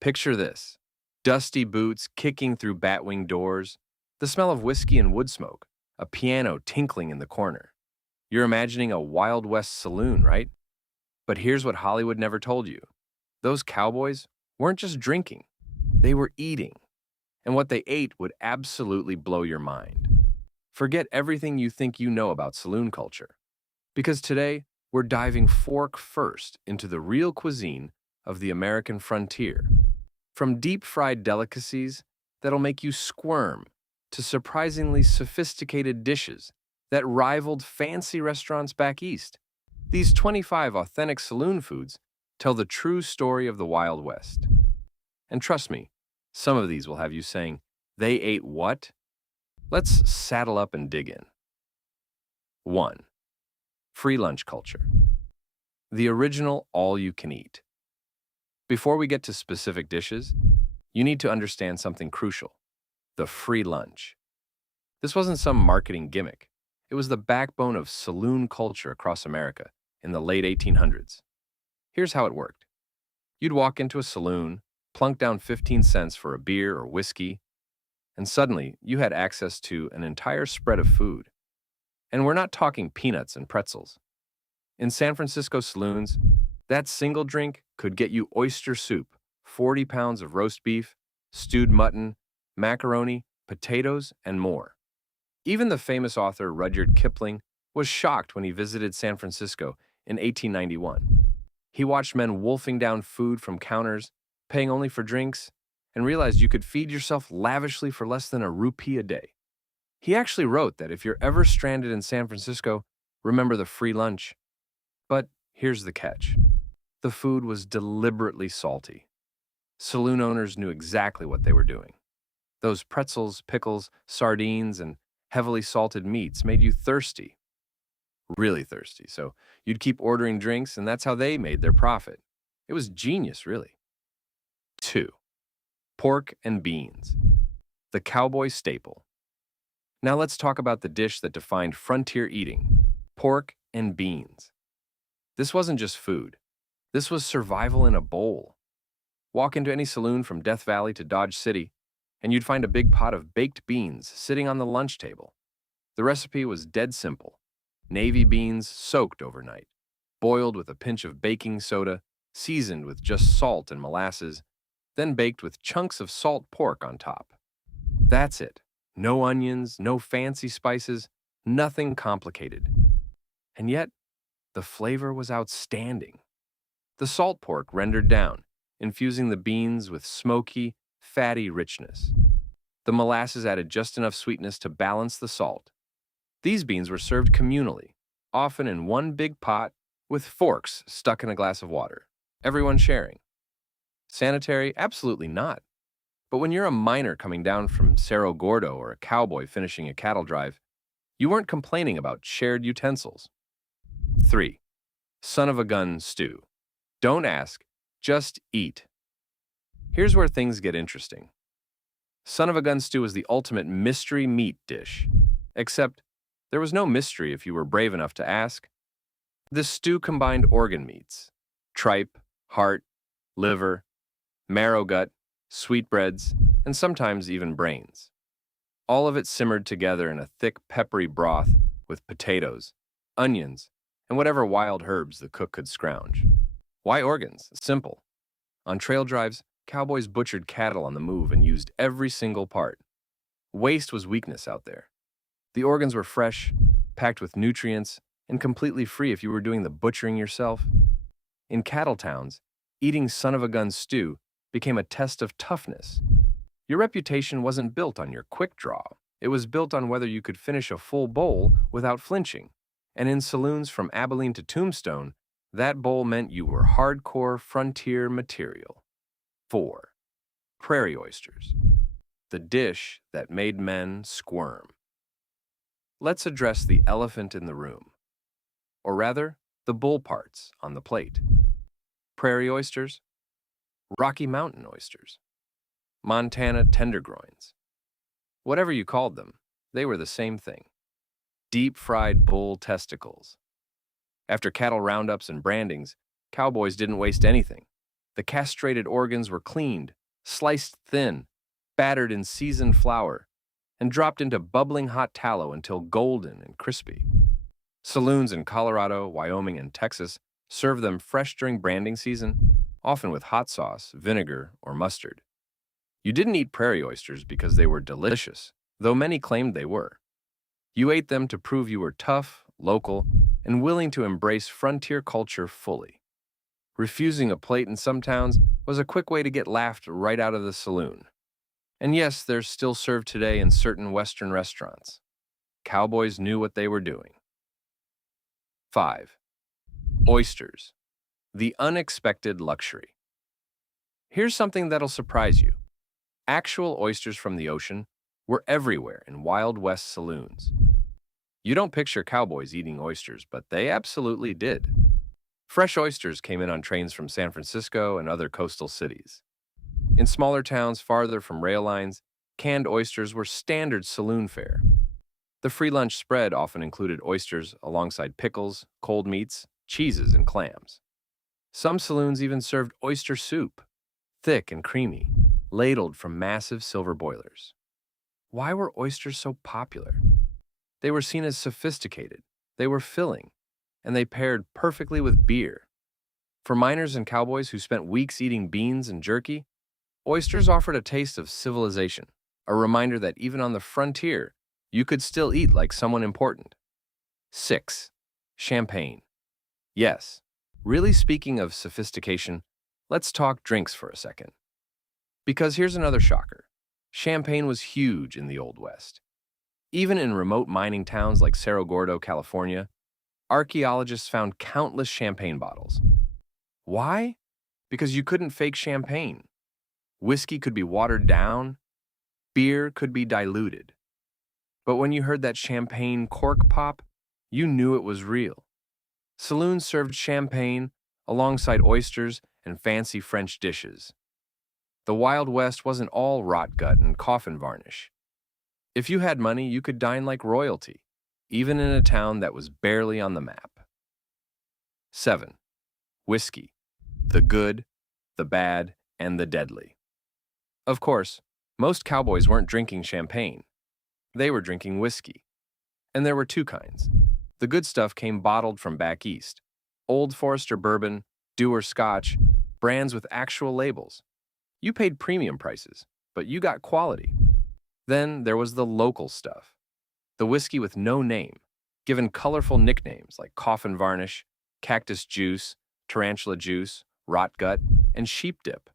Picture this: dusty boots kicking through batwing doors, the smell of whiskey and wood smoke, a piano tinkling in the corner. You're imagining a Wild West saloon, right? But here's what Hollywood never told you: those cowboys weren't just drinking, they were eating. And what they ate would absolutely blow your mind. Forget everything you think you know about saloon culture, because today we're diving fork first into the real cuisine of the American frontier. From deep fried delicacies that'll make you squirm to surprisingly sophisticated dishes that rivaled fancy restaurants back east, these 25 authentic saloon foods tell the true story of the Wild West. And trust me, some of these will have you saying, "They ate what?" Let's saddle up and dig in. 1. Free lunch culture. The original all-you-can-eat. Before we get to specific dishes, you need to understand something crucial: the free lunch. This wasn't some marketing gimmick. It was the backbone of saloon culture across America in the late 1800s. Here's how it worked. You'd walk into a saloon, plunk down 15 cents for a beer or whiskey, and suddenly you had access to an entire spread of food. And we're not talking peanuts and pretzels. In San Francisco saloons, that single drink could get you oyster soup, 40 pounds of roast beef, stewed mutton, macaroni, potatoes, and more. Even the famous author Rudyard Kipling was shocked when he visited San Francisco in 1891. He watched men wolfing down food from counters, paying only for drinks, and realized you could feed yourself lavishly for less than a rupee a day. He actually wrote that if you're ever stranded in San Francisco, remember the free lunch. But here's the catch: the food was deliberately salty. Saloon owners knew exactly what they were doing. Those pretzels, pickles, sardines, and heavily salted meats made you thirsty, really thirsty. So you'd keep ordering drinks, and that's how they made their profit. It was genius, really. 2. Pork and beans, the cowboy staple. Now let's talk about the dish that defined frontier eating: pork and beans. This wasn't just food. This was survival in a bowl. Walk into any saloon from Death Valley to Dodge City, and you'd find a big pot of baked beans sitting on the lunch table. The recipe was dead simple: navy beans soaked overnight, boiled with a pinch of baking soda, seasoned with just salt and molasses, then baked with chunks of salt pork on top. That's it. No onions, no fancy spices, nothing complicated. And yet, the flavor was outstanding. The salt pork rendered down, infusing the beans with smoky, fatty richness. The molasses added just enough sweetness to balance the salt. These beans were served communally, often in one big pot with forks stuck in a glass of water, everyone sharing. Sanitary? Absolutely not. But when you're a miner coming down from Cerro Gordo or a cowboy finishing a cattle drive, you weren't complaining about shared utensils. 3. Son of a gun stew. Don't ask, just eat. Here's where things get interesting. Son of a gun stew is the ultimate mystery meat dish. Except, there was no mystery if you were brave enough to ask. This stew combined organ meats: tripe, heart, liver, marrow gut, sweetbreads, and sometimes even brains. All of it simmered together in a thick, peppery broth with potatoes, onions, and whatever wild herbs the cook could scrounge. Why organs? Simple. On trail drives, cowboys butchered cattle on the move and used every single part. Waste was weakness out there. The organs were fresh, packed with nutrients, and completely free if you were doing the butchering yourself. In cattle towns, eating son of a gun stew became a test of toughness. Your reputation wasn't built on your quick draw. It was built on whether you could finish a full bowl without flinching. And in saloons from Abilene to Tombstone, that bowl meant you were hardcore frontier material. 4. Prairie oysters, the dish that made men squirm. Let's address the elephant in the room, or rather, the bull parts on the plate. Prairie oysters, Rocky Mountain oysters, Montana tenderloins. Whatever you called them, they were the same thing: deep-fried bull testicles. After cattle roundups and brandings, cowboys didn't waste anything. The castrated organs were cleaned, sliced thin, battered in seasoned flour, and dropped into bubbling hot tallow until golden and crispy. Saloons in Colorado, Wyoming, and Texas serve them fresh during branding season, often with hot sauce, vinegar, or mustard. You didn't eat prairie oysters because they were delicious, though many claimed they were. You ate them to prove you were tough, local, and willing to embrace frontier culture fully. Refusing a plate in some towns was a quick way to get laughed right out of the saloon. And yes, they're still served today in certain Western restaurants. Cowboys knew what they were doing. 5. Oysters. The unexpected luxury. Here's something that'll surprise you. Actual oysters from the ocean were everywhere in Wild West saloons. You don't picture cowboys eating oysters, but they absolutely did. Fresh oysters came in on trains from San Francisco and other coastal cities. In smaller towns farther from rail lines, canned oysters were standard saloon fare. The free lunch spread often included oysters alongside pickles, cold meats, cheeses, and clams. Some saloons even served oyster soup, thick and creamy, ladled from massive silver boilers. Why were oysters so popular? They were seen as sophisticated, they were filling, and they paired perfectly with beer. For miners and cowboys who spent weeks eating beans and jerky, oysters offered a taste of civilization, a reminder that even on the frontier, you could still eat like someone important. 6. Champagne. Yes, really speaking of sophistication, let's talk drinks for a second. Because here's another shocker. Champagne was huge in the Old West. Even in remote mining towns like Cerro Gordo, California, archaeologists found countless champagne bottles. Why? Because you couldn't fake champagne. Whiskey could be watered down, beer could be diluted. But when you heard that champagne cork pop, you knew it was real. Saloons served champagne alongside oysters and fancy French dishes. The Wild West wasn't all rot gut and coffin varnish. If you had money, you could dine like royalty, even in a town that was barely on the map. 7. Whiskey. The good, the bad, and the deadly. Of course, most cowboys weren't drinking champagne. They were drinking whiskey. And there were two kinds. The good stuff came bottled from back east. Old Forester bourbon, Dewar Scotch, brands with actual labels. You paid premium prices, but you got quality. Then there was the local stuff. The whiskey with no name, given colorful nicknames like coffin varnish, cactus juice, tarantula juice, rot gut, and sheep dip.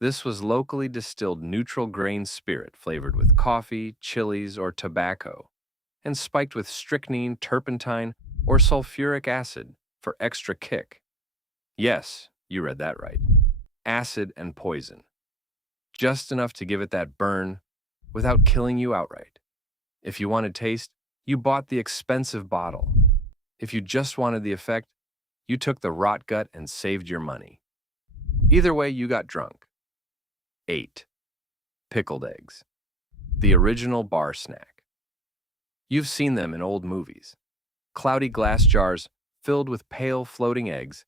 This was locally distilled neutral grain spirit flavored with coffee, chilies, or tobacco, and spiked with strychnine, turpentine, or sulfuric acid for extra kick. Yes, you read that right. Acid and poison. Just enough to give it that burn without killing you outright. If you wanted taste, you bought the expensive bottle. If you just wanted the effect, you took the rot gut and saved your money. Either way, you got drunk. 8. Pickled eggs. The original bar snack. You've seen them in old movies. Cloudy glass jars filled with pale floating eggs,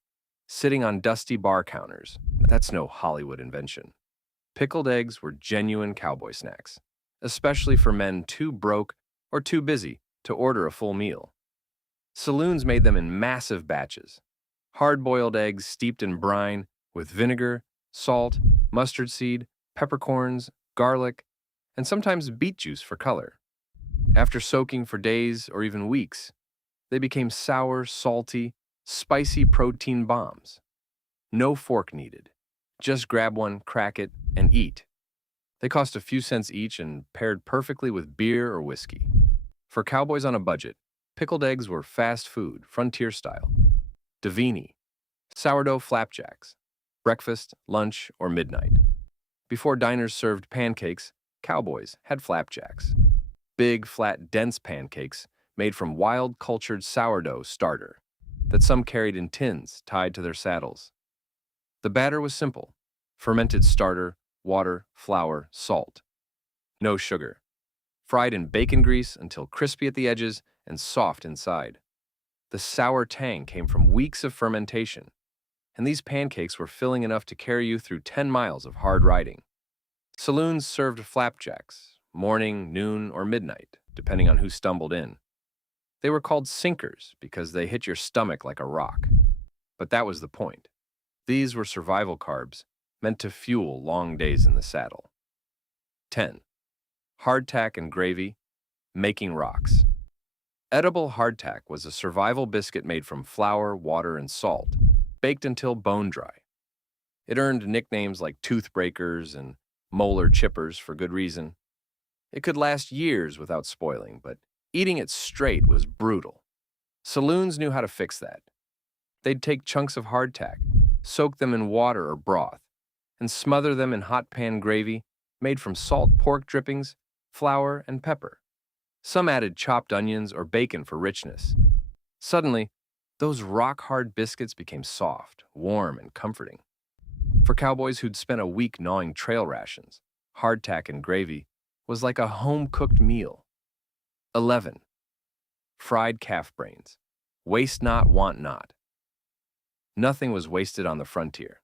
sitting on dusty bar counters. That's no Hollywood invention. Pickled eggs were genuine cowboy snacks, especially for men too broke or too busy to order a full meal. Saloons made them in massive batches. Hard-boiled eggs steeped in brine with vinegar, salt, mustard seed, peppercorns, garlic, and sometimes beet juice for color. After soaking for days or even weeks, they became sour, salty, spicy protein bombs. No fork needed. Just grab one, crack it, and eat. They cost a few cents each and paired perfectly with beer or whiskey. For cowboys on a budget, pickled eggs were fast food, frontier style. Davini, sourdough flapjacks, breakfast, lunch, or midnight. Before diners served pancakes, cowboys had flapjacks. Big, flat, dense pancakes made from wild cultured sourdough starter that some carried in tins tied to their saddles. The batter was simple: fermented starter, water, flour, salt. No sugar. Fried in bacon grease until crispy at the edges and soft inside. The sour tang came from weeks of fermentation. and these pancakes were filling enough to carry you through 10 miles of hard riding. Saloons served flapjacks, morning, noon, or midnight, depending on who stumbled in. They were called sinkers because they hit your stomach like a rock. But that was the point. These were survival carbs, meant to fuel long days in the saddle. 10. Hardtack and gravy, making rocks. Edible hardtack was a survival biscuit made from flour, water, and salt, baked until bone dry. It earned nicknames like toothbreakers and molar chippers for good reason. It could last years without spoiling, but eating it straight was brutal. Saloons knew how to fix that. They'd take chunks of hardtack, soak them in water or broth, and smother them in hot pan gravy made from salt pork drippings, flour, and pepper. Some added chopped onions or bacon for richness. Suddenly, those rock-hard biscuits became soft, warm, and comforting. For cowboys who'd spent a week gnawing trail rations, hardtack and gravy was like a home-cooked meal. 11. Fried calf brains. Waste not, want not. Nothing was wasted on the frontier.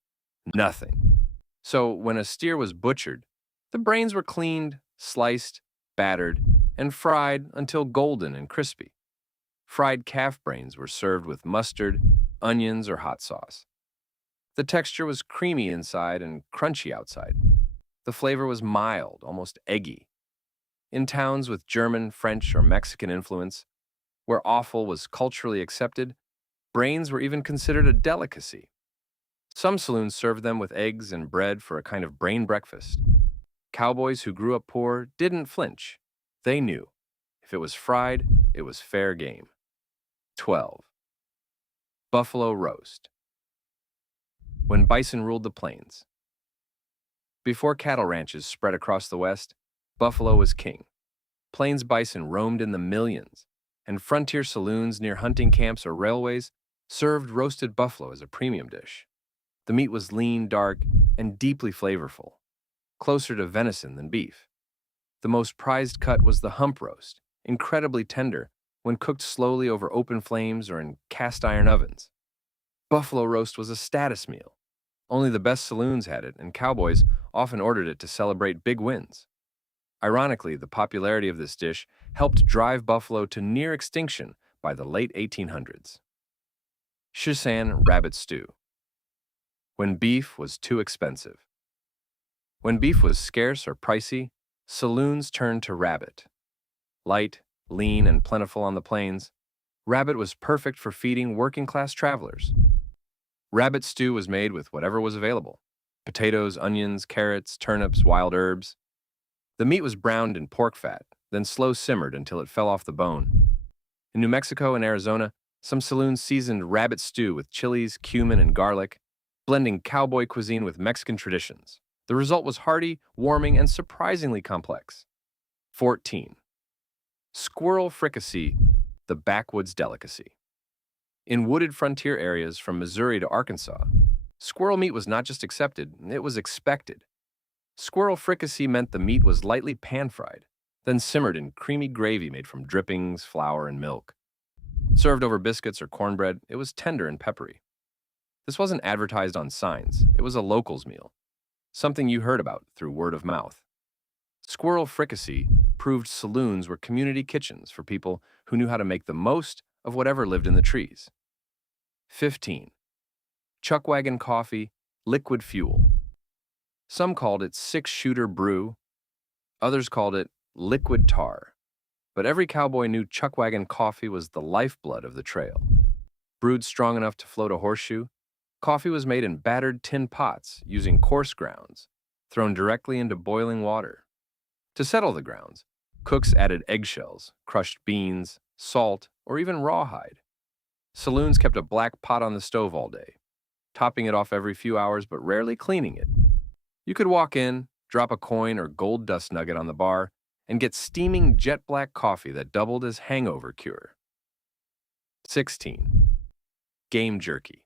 Nothing. So when a steer was butchered, the brains were cleaned, sliced, battered, and fried until golden and crispy. Fried calf brains were served with mustard, onions, or hot sauce. The texture was creamy inside and crunchy outside. The flavor was mild, almost eggy. In towns with German, French, or Mexican influence, where offal was culturally accepted, brains were even considered a delicacy. Some saloons served them with eggs and bread for a kind of brain breakfast. Cowboys who grew up poor didn't flinch. They knew. If it was fried, it was fair game. 12. Buffalo roast. When bison ruled the plains. Before cattle ranches spread across the West, buffalo was king. Plains bison roamed in the millions, and frontier saloons near hunting camps or railways served roasted buffalo as a premium dish. The meat was lean, dark, and deeply flavorful, closer to venison than beef. The most prized cut was the hump roast, incredibly tender when cooked slowly over open flames or in cast-iron ovens. Buffalo roast was a status meal. Only the best saloons had it, and cowboys often ordered it to celebrate big wins. Ironically, the popularity of this dish helped drive buffalo to near extinction by the late 1800s. Szechuan rabbit stew. When beef was too expensive. When beef was scarce or pricey, saloons turned to rabbit. Light, lean, and plentiful on the plains, rabbit was perfect for feeding working-class travelers. Rabbit stew was made with whatever was available: potatoes, onions, carrots, turnips, wild herbs. The meat was browned in pork fat, then slow simmered until it fell off the bone. In New Mexico and Arizona, some saloons seasoned rabbit stew with chilies, cumin, and garlic, blending cowboy cuisine with Mexican traditions. The result was hearty, warming, and surprisingly complex. 14. Squirrel fricassee, the backwoods delicacy. In wooded frontier areas from Missouri to Arkansas, squirrel meat was not just accepted, it was expected. Squirrel fricassee meant the meat was lightly pan-fried, then simmered in creamy gravy made from drippings, flour, and milk. Served over biscuits or cornbread, it was tender and peppery. This wasn't advertised on signs, it was a local's meal, something you heard about through word of mouth. Squirrel fricassee proved saloons were community kitchens for people who knew how to make the most of whatever lived in the trees. 15. Chuck wagon coffee, liquid fuel. Some called it six-shooter brew, others called it liquid tar. But every cowboy knew chuck wagon coffee was the lifeblood of the trail. Brewed strong enough to float a horseshoe, coffee was made in battered tin pots using coarse grounds, thrown directly into boiling water. To settle the grounds, cooks added eggshells, crushed beans, salt, or even rawhide. Saloons kept a black pot on the stove all day, topping it off every few hours but rarely cleaning it. You could walk in, drop a coin or gold dust nugget on the bar, and get steaming jet black coffee that doubled as hangover cure. 16. Game jerky.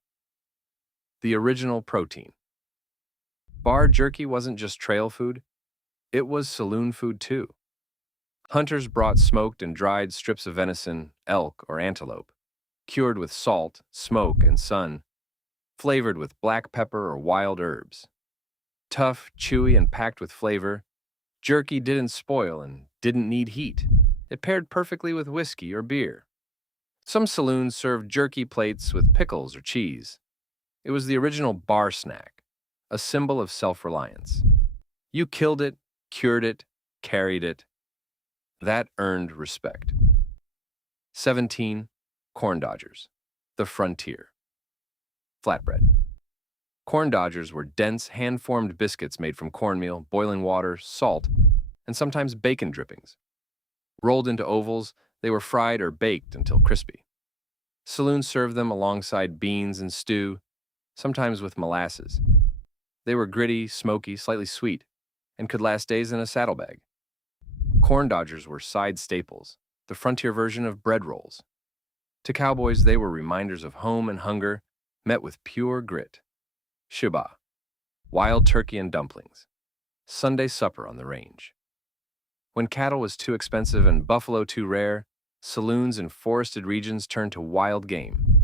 The original protein. Bar jerky wasn't just trail food, it was saloon food too. Hunters brought smoked and dried strips of venison, elk, or antelope, cured with salt, smoke, and sun. flavored with black pepper or wild herbs. Tough, chewy, and packed with flavor, jerky didn't spoil and didn't need heat. It paired perfectly with whiskey or beer. Some saloons served jerky plates with pickles or cheese. It was the original bar snack, a symbol of self-reliance. You killed it, cured it, carried it. That earned respect. 17. Corn Dodgers. The frontier. Flatbread. Corn Dodgers were dense, hand-formed biscuits made from cornmeal, boiling water, salt, and sometimes bacon drippings. Rolled into ovals, they were fried or baked until crispy. Saloons served them alongside beans and stew, sometimes with molasses. They were gritty, smoky, slightly sweet, and could last days in a saddlebag. Corn Dodgers were side staples, the frontier version of bread rolls. To cowboys, they were reminders of home and hunger, met with pure grit. Shibah, wild turkey and dumplings. Sunday supper on the range. When cattle was too expensive and buffalo too rare, saloons in forested regions turned to wild game.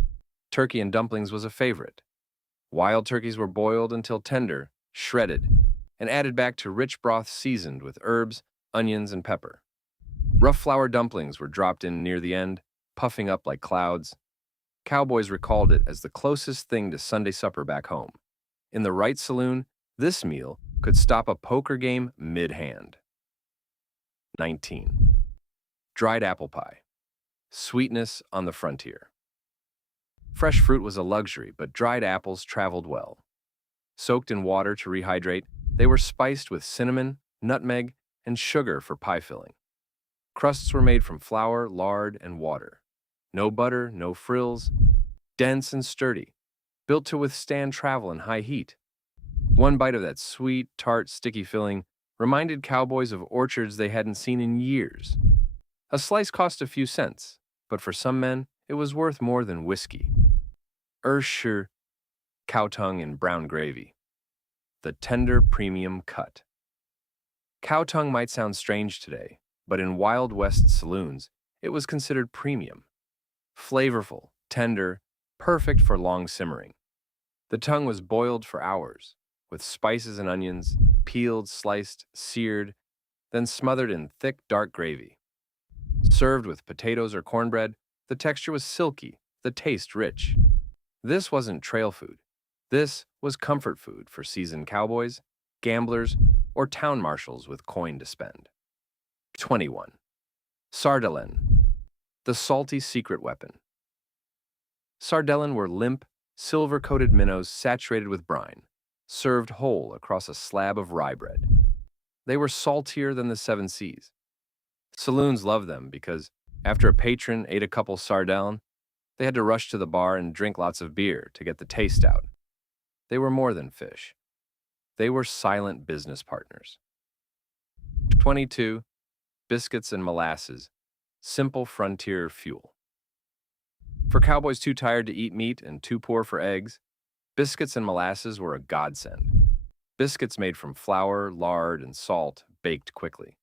Turkey and dumplings was a favorite. Wild turkeys were boiled until tender, shredded, and added back to rich broth seasoned with herbs, onions, and pepper. Rough flour dumplings were dropped in near the end, puffing up like clouds. Cowboys recalled it as the closest thing to Sunday supper back home. In the right saloon, this meal could stop a poker game mid-hand. 19. Dried apple pie. Sweetness on the frontier. Fresh fruit was a luxury, but dried apples traveled well. Soaked in water to rehydrate, they were spiced with cinnamon, nutmeg, and sugar for pie filling. Crusts were made from flour, lard, and water. No butter, no frills. Dense and sturdy, built to withstand travel and high heat. One bite of that sweet, tart, sticky filling reminded cowboys of orchards they hadn't seen in years. A slice cost a few cents, but for some men, it was worth more than whiskey. Ursher, cow tongue in brown gravy. The tender premium cut. Cow tongue might sound strange today, but in Wild West saloons, it was considered premium. Flavorful, tender, perfect for long simmering. The tongue was boiled for hours, with spices and onions, peeled, sliced, seared, then smothered in thick, dark gravy. Served with potatoes or cornbread, the texture was silky, the taste rich. This wasn't trail food. This was comfort food for seasoned cowboys, gamblers, or town marshals with coin to spend. 21. Sardellen. The salty secret weapon. Sardellen were limp, silver-coated minnows saturated with brine, served whole across a slab of rye bread. They were saltier than the seven seas. Saloons loved them because, after a patron ate a couple sardellen, they had to rush to the bar and drink lots of beer to get the taste out. They were more than fish. They were silent business partners. 22. Biscuits and molasses. Simple frontier fuel. For cowboys too tired to eat meat and too poor for eggs, biscuits and molasses were a godsend. Biscuits made from flour, lard, and salt, baked quickly.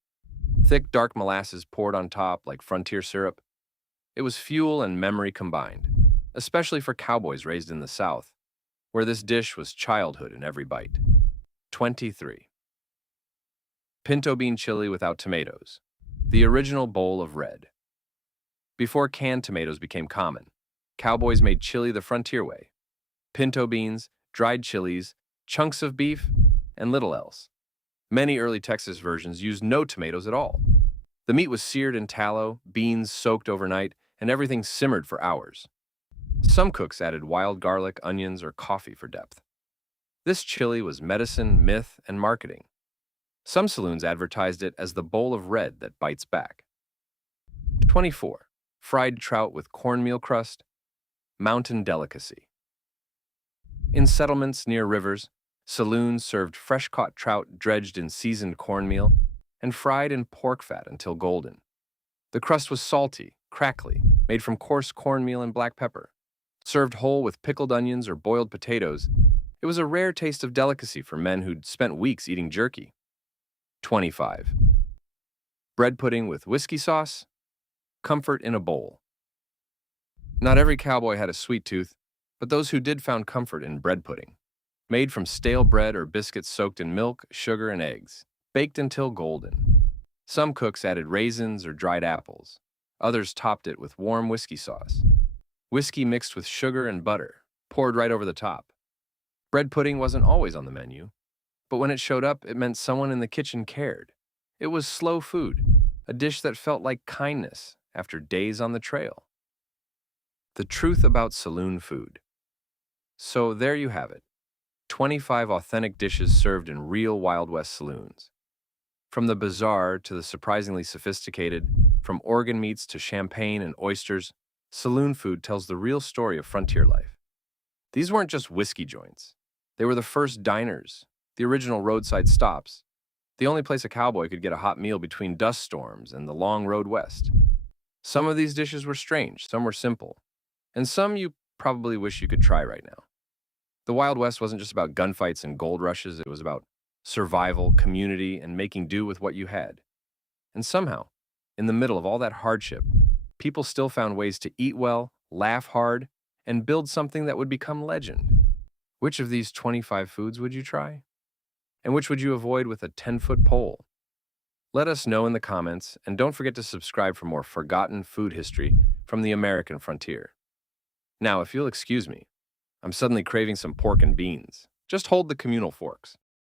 Thick, dark molasses poured on top like frontier syrup. It was fuel and memory combined, especially for cowboys raised in the South, where this dish was childhood in every bite. 23. Pinto bean chili without tomatoes. The original bowl of red. Before canned tomatoes became common, cowboys made chili the frontier way. Pinto beans, dried chilies, chunks of beef, and little else. Many early Texas versions used no tomatoes at all. The meat was seared in tallow, beans soaked overnight, and everything simmered for hours. Some cooks added wild garlic, onions, or coffee for depth. This chili was medicine, myth, and marketing. Some saloons advertised it as the bowl of red that bites back. 24. Fried trout with cornmeal crust. Mountain delicacy. In settlements near rivers, saloons served fresh-caught trout dredged in seasoned cornmeal and fried in pork fat until golden. The crust was salty, crackly, made from coarse cornmeal and black pepper. Served whole with pickled onions or boiled potatoes, it was a rare taste of delicacy for men who'd spent weeks eating jerky. 25. Bread pudding with whiskey sauce. Comfort in a bowl. Not every cowboy had a sweet tooth. But those who did found comfort in bread pudding, made from stale bread or biscuits soaked in milk, sugar, and eggs, baked until golden. Some cooks added raisins or dried apples. Others topped it with warm whiskey sauce. Whiskey mixed with sugar and butter, poured right over the top. Bread pudding wasn't always on the menu, but when it showed up, it meant someone in the kitchen cared. It was slow food, a dish that felt like kindness after days on the trail. The truth about saloon food. So there you have it, 25 authentic dishes served in real Wild West saloons. From the bizarre to the surprisingly sophisticated, from organ meats to champagne and oysters, saloon food tells the real story of frontier life. These weren't just whiskey joints. They were the first diners, the original roadside stops, the only place a cowboy could get a hot meal between dust storms and the long road west. Some of these dishes were strange, some were simple, and some you probably wish you could try right now. The Wild West wasn't just about gunfights and gold rushes, it was about survival, community, and making do with what you had. And somehow, in the middle of all that hardship, people still found ways to eat well, laugh hard, and build something that would become legend. Which of these 25 foods would you try? And which would you avoid with a 10-foot pole? Let us know in the comments, and don't forget to subscribe for more forgotten food history from the American frontier. Now, if you'll excuse me, I'm suddenly craving some pork and beans. Just hold the communal forks.